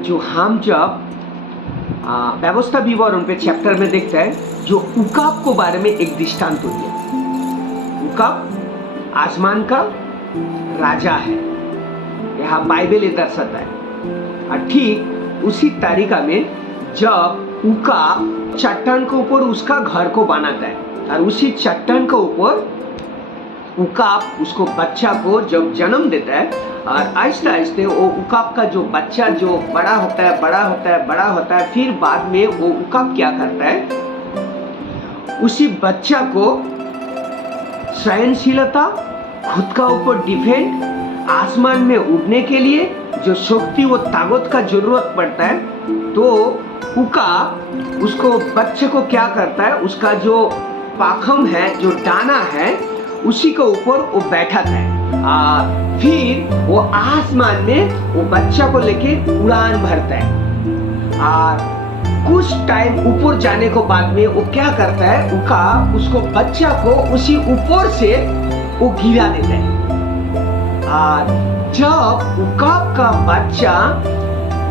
जो हम जब व्यवस्था विवरण पे चैप्टर में देखते हैं, जो उकाब को बारे में एक दृष्टांत दिया। उकाब आसमान का राजा है, यहाँ बाइबल ये दर्शाता है। और ठीक उसी तरीका में जब उकाब चट्टान के ऊपर उसका घर को बनाता है, और उसी चट्टान के ऊपर उकाब उसको बच्चा को जब जन्म देता है, और आहिस्ते आहिस्ते वो उकाब का जो बच्चा जो बड़ा होता है, बड़ा होता है, बड़ा होता है, फिर बाद में वो उकाब क्या करता है, उसी बच्चा को सहनशीलता, खुद का ऊपर डिफेंड, आसमान में उड़ने के लिए जो शक्ति वो ताकत का जरूरत पड़ता है, तो उकाब उसको बच्चे को क्या करता है, उसका जो पाखम है, जो दाना है, उसी के ऊपर वो बैठा था। फिर वो आसमान में वो बच्चा को लेके उड़ान भरता है, और कुछ टाइम ऊपर जाने के बाद में वो क्या करता है, उकाब उसको बच्चा को उसी ऊपर से वो गिरा देता है। और जब उकाब का बच्चा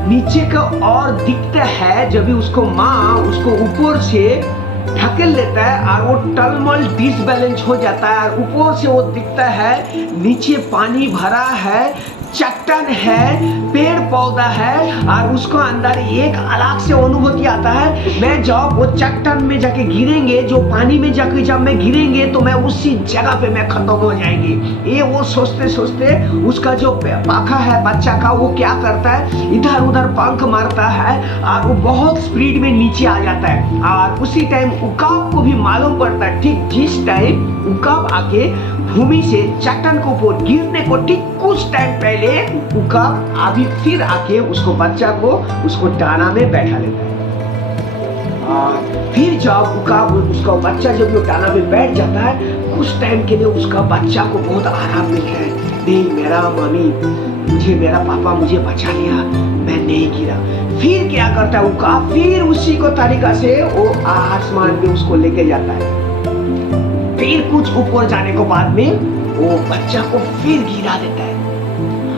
नीचे का और दिखता है, जब भी उसको माँ उसको ऊपर से ढकेल लेता है और वो टलमल डिसबैलेंस हो जाता है, और ऊपर से वो दिखता है नीचे पानी भरा है, चट्टान है, पेड़ पौधा है, और उसको अंदर एक अलग से अनुभूति आता है, मैं जब वो चट्टान में जाके गिरेंगे, जो पानी में जाके जब मैं गिरेंगे तो मैं उसी जगह पे मैं खत्म हो जाएंगी। ये वो सोचते सोचते उसका जो पाखा है बच्चा का, वो क्या करता है, इधर उधर पंख मारता है, और वो बहुत स्पीड में नीचे आ जाता है। और उसी टाइम उकाब को भी मालूम पड़ता है, ठीक जिस टाइम उकाब आके भूमि से चट्टान के ऊपर गिरने को ठीक कुछ टाइम पहले उकाब अभी फिर आके उसको बच्चा को उसको दाना में बैठा लेता है। और फिर जब उकाब उसका बच्चा जब वो दाना में बैठ जाता है, कुछ टाइम के लिए उसका बच्चा को बहुत आराम मिलता है, नहीं मेरा मम्मी मुझे, मेरा पापा मुझे बचा लिया, मैं नहीं गिरा। फिर क्या करता है उकाब, फिर उसी को तरीका से वो आसमान में उसको लेके जाता है। फिर कुछ ऊपर जाने के बाद में वो बच्चा को फिर गिरा देता है,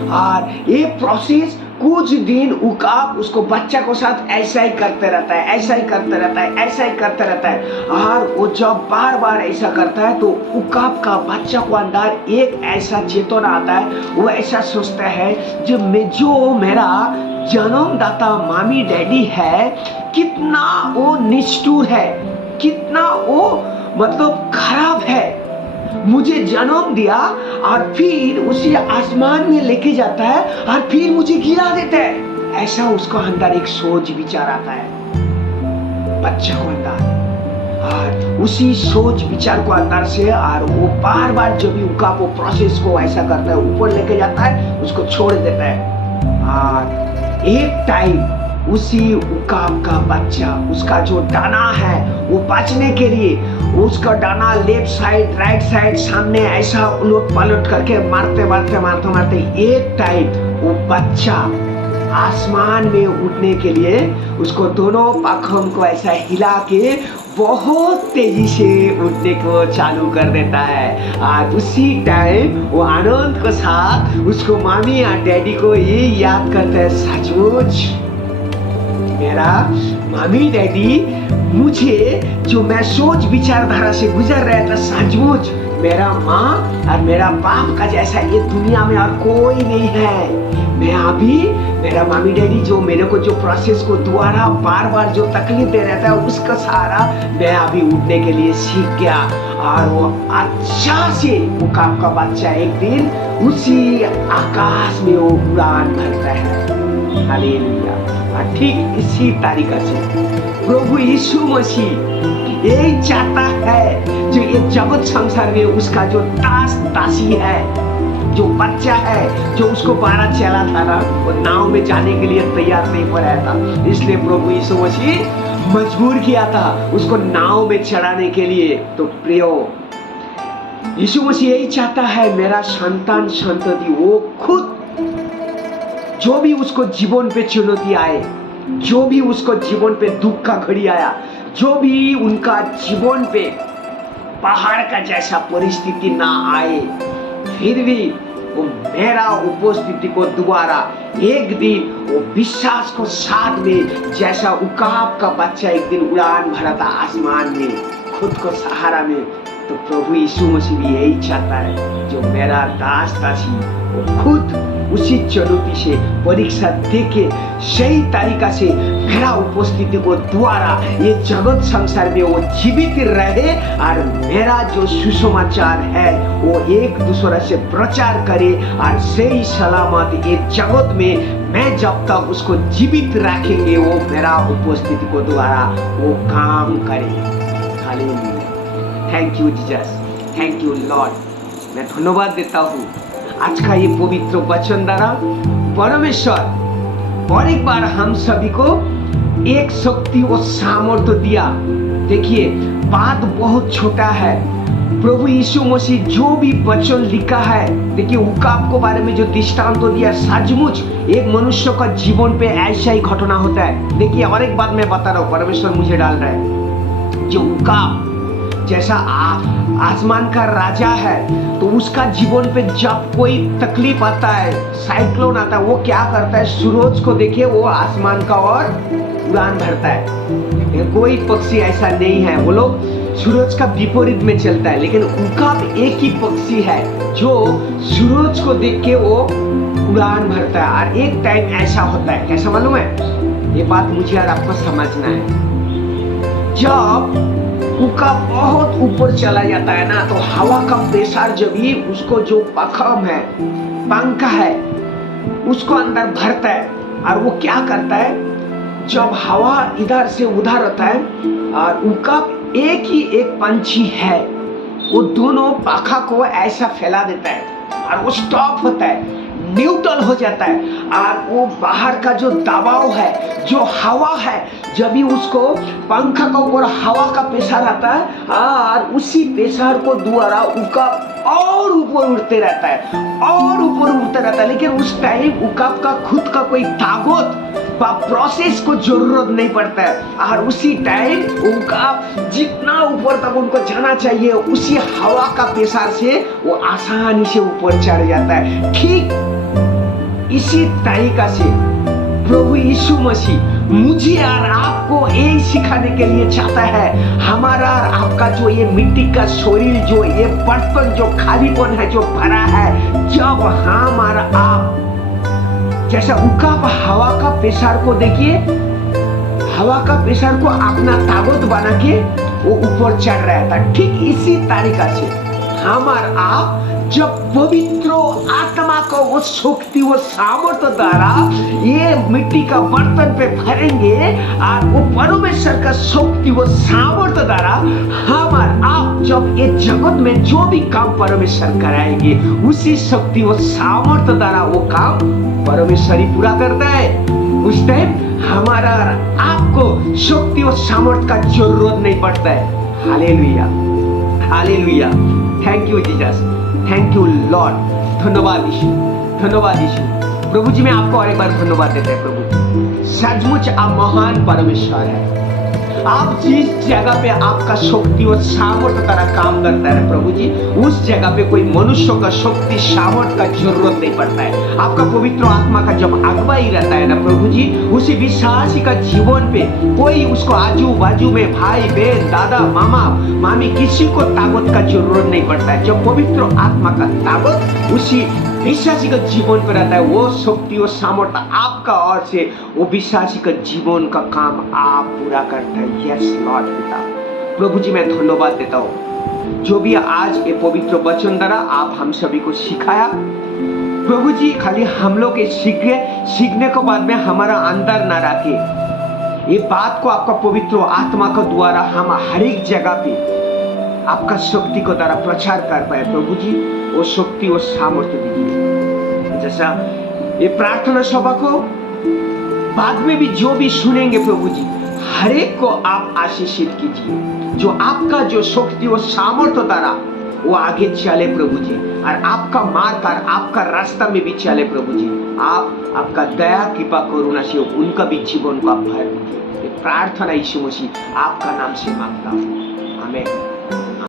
और ये प्रोसेस कुछ दिन उकाब उसको बच्चा को साथ ऐसा ही करते रहता है, ऐसा ही करते रहता है, ऐसा ही करते रहता है। और वो जब बार बार ऐसा करता है तो उकाब का बच्चा को अंदर एक ऐसा चेतना आता है, वो ऐसा सोचता है जो मेरा जन्मदाता मामी डैडी है, कितना वो निष्ठुर है, कितना वो मतलब खराब है, मुझे जन्म दिया और फिर उसी आसमान में लेके जाता है और फिर मुझे गिरा देता है। ऐसा उसको अंदर एक सोच विचार आता है बच्चा को अंदर, और उसी सोच विचार को अंदर से, और वो बार बार जब भी उनका वो प्रोसेस को ऐसा करता है, ऊपर लेके जाता है, उसको छोड़ देता है। और एक टाइम उसी उकाब का बच्चा, उसका जो दाना है वो बचने के लिए उसका दाना लेफ्ट साइड राइट साइड सामने ऐसा उलट पलट करके मारते मारते मारते मारते एक टाइम वो बच्चा आसमान में उड़ने के लिए उसको दोनों पाखों को ऐसा हिला के बहुत तेजी से उड़ने को चालू कर देता है। और उसी टाइम वो आनंद के साथ उसको मामी और डैडी को ये याद करता है, सचमुच मेरा मामी डैडी मुझे जो मैं सोच विचारधारा से गुजर रहा था, सचमुच मेरा माँ और मेरा बाप का जैसा ये दुनिया में और कोई नहीं है। मैं अभी मेरा मामी डैडी जो मेरे को जो प्रोसेस को दोबारा बार बार जो तकलीफ दे रहता है, उसका सहारा मैं अभी उड़ने के लिए सीख गया। और वो अच्छा से उकाब का बच्चा एक दिन उसी आकाश में वो उड़ान भरता है। हालेलुया। और ठीक इसी तरीका से प्रभु यीशु मसीह यही चाहता है, जो ये जगत संसार में उसका जो दास दासी है, जो बच्चा है, जो उसको 12 चला था ना, वो नाव में जाने के लिए तैयार नहीं हो रहा था, इसलिए प्रभु यीशु मसीह मजबूर किया था उसको नाव में चढ़ाने के लिए। तो प्रियो, यीशु मसीह यही चाहता है, मेरा संतान संतति वो खुद जो भी उसको जीवन पे चुनौती आए, जो भी उसको जीवन पे दुख का घड़ी आया, जो भी उनका जीवन पे पहाड़ का जैसा परिस्थिति ना आए, फिर भी वो मेरा उपस्थिति को दोबारा एक दिन वो विश्वास को साथ में, जैसा उकाब का बच्चा एक दिन उड़ान भरा था आसमान में खुद को सहारा में, तो प्रभु यीशु मसीह भी यही चाहता है। जो मेरा दास दासी वो खुद उसी चुनौती से परीक्षा देके सही तरीका से मेरा उपस्थिति को द्वारा ये जगत संसार में वो जीवित रहे और मेरा जो सुसमाचार है वो एक दूसरे से प्रचार करे और सही सलामत ये जगत में मैं जब तक उसको जीवित रखेंगे वो मेरा उपस्थिति को द्वारा वो काम करे। Hallelujah. Thank you Jesus, thank you Lord. मैं धन्यवाद देता हूँ आज का ये पवित्र वचन द्वारा परमेश्वर और एक बार हम सभी को एक शक्ति और सामर्थ्य दिया। देखिए बात बहुत छोटा है, प्रभु यीशु मसीह जो भी वचन लिखा है, देखिए उकाब के बारे में जो दृष्टांत तो दिया, सचमुच एक मनुष्य का जीवन पे ऐसा ही घटना होता है। देखिए और एक बात मैं बता रहा हूँ, परमेश्वर मुझे डाल रहा है, जो उकाब जैसा आसमान का राजा है तो उसका जीवन पे जब कोई तकलीफ आता है, साइक्लोन आता है, वो क्या करता है, सूरज को देखिए वो आसमान का और उड़ान भरता है। कोई पक्षी ऐसा नहीं है, वो लोग सूरज का विपरीत में चलता है, लेकिन उकाब एक ही पक्षी है जो सूरज को देख के वो उड़ान भरता है। और एक टाइम ऐसा होता है, कैसा मालूम है, ये बात मुझे और आपको समझना है, जब उकाब बहुत ऊपर चला जाता है ना, तो हवा का प्रेशर जब भी उसको जो पखम है, पंखा है, उसको अंदर भरता है। और वो क्या करता है, जब हवा इधर से उधर होता है और उकाब एक ही एक पंछी है, वो दोनों पाखा को ऐसा फैला देता है और वो स्टॉप होता है, न्यूट्रल हो जाता है। और वो बाहर का जो दबाव है, जो हवा है, जब भी उसको पंखा का ऊपर हवा का प्रेशर आता है और उसी प्रेशर को द्वारा उकाब और ऊपर उठते रहता है और ऊपर उठता रहता है। लेकिन उस टाइम उकाब का खुद का कोई ताकत प्रोसेस को जरूरत नहीं पड़ता है और उसी टाइम उकाब जितना ऊपर तक उनको जाना चाहिए उसी हवा का प्रेशर से वो आसानी से ऊपर चढ़ जाता है। ठीक इसी तरीका से प्रभु यीशु मसीह मुझे और आपको यही सिखाने के लिए चाहता है। हमारा और आपका जो ये मिट्टी का शरीर, जो ये बर्तन, जो खालीपन है, जो भरा है, जब हम और आप जैसा उकाब हवा का प्रेशर को देखिए, हवा का प्रेशर को अपना ताकत बना के वो ऊपर चढ़ रहा था, ठीक इसी तरीका से हम और आप जब पवित्र आत्मा को वो शक्ति, वो सामर्थ्य द्वारा ये मिट्टी का बर्तन पे भरेंगे और वो परमेश्वर का शक्ति, वो सामर्थ्य द्वारा हम और आप जब ये जगत में जो भी काम परमेश्वर कराएंगे, उसी शक्ति, वो सामर्थ्य द्वारा वो काम परमेश्वर ही पूरा करता है। उस टाइम हमारा आपको शक्ति और सामर्थ्य का जरूरत नहीं पड़ता है। Hallelujah, hallelujah. Thank you Jesus, thank you Lord. धन्यवाद यीशु, धन्यवाद यीशु। प्रभु जी मैं आपको और एक बार धन्यवाद देते हैं। प्रभु सचमुच आप महान परमेश्वर है। आप जिस जगह पे आपका शक्ति और सामर्थ्य का काम करता है प्रभु जी, उस जगह पे कोई मनुष्य का शक्ति सामर्थ्य का जरूरत नहीं पड़ता है। आपका पवित्र आत्मा का जब अगुवाई रहता है ना प्रभु जी, उसी विश्वासी का जीवन पे कोई उसको आजू बाजू में भाई बहन, दादा, मामा, मामी, किसी को ताकत का जरूरत नहीं पड़ता है। जब पवित्र आत्मा का ताकत उसी विश्वासी का जीवन पर रहता है, वो शक्ति और सामर्थ्य आपका और से वो विश्वासी का जीवन का काम आप पूरा करते हैं। यस लॉर्ड पिता, प्रभु जी मैं धन्यवाद देता हूँ जो भी आज ये पवित्र वचन द्वारा आप हम सभी को सिखाया। प्रभु जी खाली हम लोग सीखने के बाद में हमारा अंदर ना रखे, ये बात को आपका पवित्र आत्मा का द्वारा हम हर एक जगह पे आपका शक्ति को द्वारा प्रचार कर पाए। प्रभु जी वो शक्ति और सामर्थ्य दीजिए। जैसा ये प्रार्थना सभा को बाद में भी जो भी सुनेंगे प्रभु जी, हर एक को आप आशीषित कीजिए। जो आपका जो शक्ति और सामर्थ्य द्वारा वो आगे चले प्रभु जी, और आपका मार्ग और आपका रास्ता में भी चले प्रभु जी। आप आपका दया कृपा करुणा से उनका भी जीवन को आप भर दीजिए। प्रार्थना यीशु मसीह आपका नाम से मांगता हूँ, आमीन।